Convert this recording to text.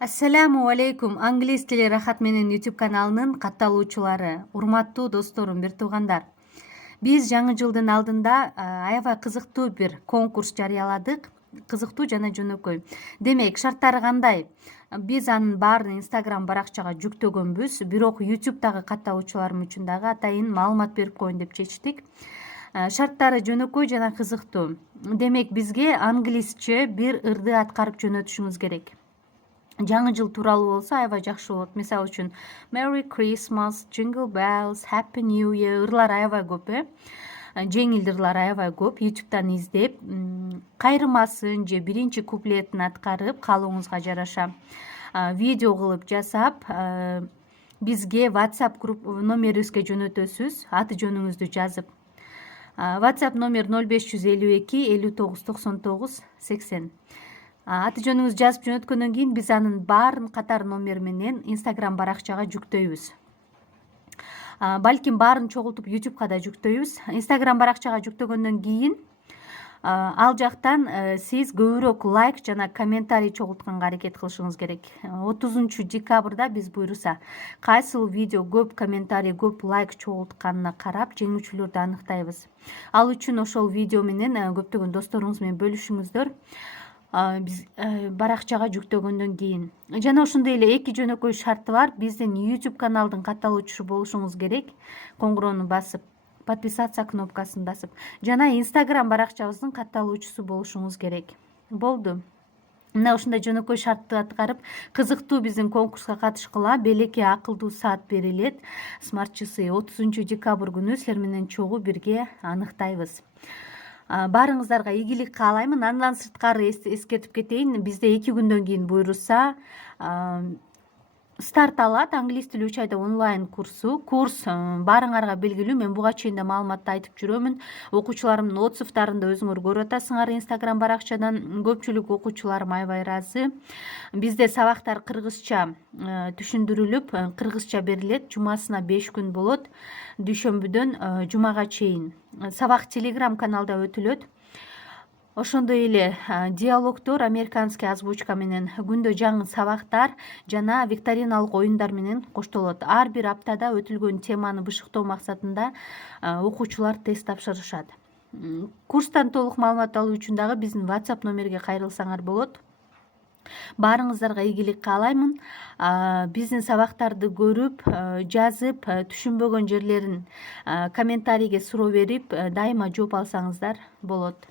Ассаламу алейкум. Англис тили рахат менен YouTube каналынын катталуучулары, урматтуу досторум, бир туугандар. Биз жаңы жылдын алдында аябай кызыктуу бир конкурс жарыяладык. Кызыктуу жана жөнөкөй. Демек, шарттары кандай? Биз анын баарын Instagram баракчага жүктөгөнбүз, бирок YouTube'дагы катталуучуларым үчүн дагы атайын маалымат берип коеюн деп чечтик. Шарттары жөнөкөй жана кызыктуу. Демек, бизге англисче бир ырды аткарып жөнөтүшүңүз керек. Жаңы жыл тууралуу болсо аябай жакшы болот. Мисалы үчүн Merry Christmas, Jingle Bells, Happy New Year ырлар аябай көп, жеңил ырлар аябай көп. YouTube'дан издеп, кайрымасын же биринчи куплетин аткарып, каалооңузга жараша видео кылып жасап, бизге WhatsApp номерибизге жөнөтөсүз, аты жөнүңүздү жазып. WhatsApp номер 0552 59 99 80. Аты жөнүңүздү жазып жөнөткөндөн кийин биз анын баарын катар номер менен Instagram баракчага жүктөйбүз. Балким баарын чогултуп YouTube'га да жүктөйбүз. Instagram баракчага жүктөгөндөн кийин ал жактан сиз көбүрөөк лайк жана комментарий чогултканга аракет кылышыңыз керек. 30 декабрда биз буйруса кайсыл видео көп комментарий, көп лайк чогултканына карап жеңүүчүлөрдү аныктайбыз. Ал үчүн ошол видео менен көптөгөн досторуңуз менен бөлүшүңүздөр. Биз баракчага жүктөгөндөн кийин жана ошондой эле эки жөнөкөй шарты бар. Биздин YouTube каналдын катталуучусу болушуңуз керек. Коңгуроону басып, подписаться кнопкасын басып, жана Instagram баракчабыздын катталуучусу болушуңуз керек. Болду. Мына ушундай жөнөкөй шартты аткарып, кызыктуу биздин конкурска катышкыла. Белекке акылдуу саат берилет. Smart часы 30 декабрь күнү силер менен чогуу бирге аныктайбыз. Баарыңыздарга ийгилик каалаймын. Андан сырткары эскертип кетейин, бизде 2 күндөн кийин буйруса старт алат англис тили 3 айда онлайн курсу. Курс баарыңарга белгилүү. Мен буга чейин да маалыматты айтып жүрөмүн. Окуучуларымдын отзывдарын өзүңөр көрүп атасыңар Instagram баракчадан. Көпчүлүк окуучуларым аябай ыраазы. Бизде сабактар кыргызча түшүндүрүлүп, кыргызча берилет. Жумасына 5 күн болот. Дүйшөмбүдөн жумага чейин. Сабак Telegram каналда өтүлөт. Ошондой эле диалогдор, американский озвучка менен күндө жаңы сабактар жана викториналык оюндар менен коштолот. Ар бир аптада өтүлгөн теманы бышыктоо максатында окуучулар тест тапшырышат. Курстан толук маалымат алуу үчүн дагы биздин WhatsApp номерге кайрылсаңар болот. Баарыңыздарга ийгилик каалаймын. Биздин сабактарды көрүп, жазып, түшүнбөгөн жерлерин комментарийге суроо берип, дайыма жооп алсаңыздар болот.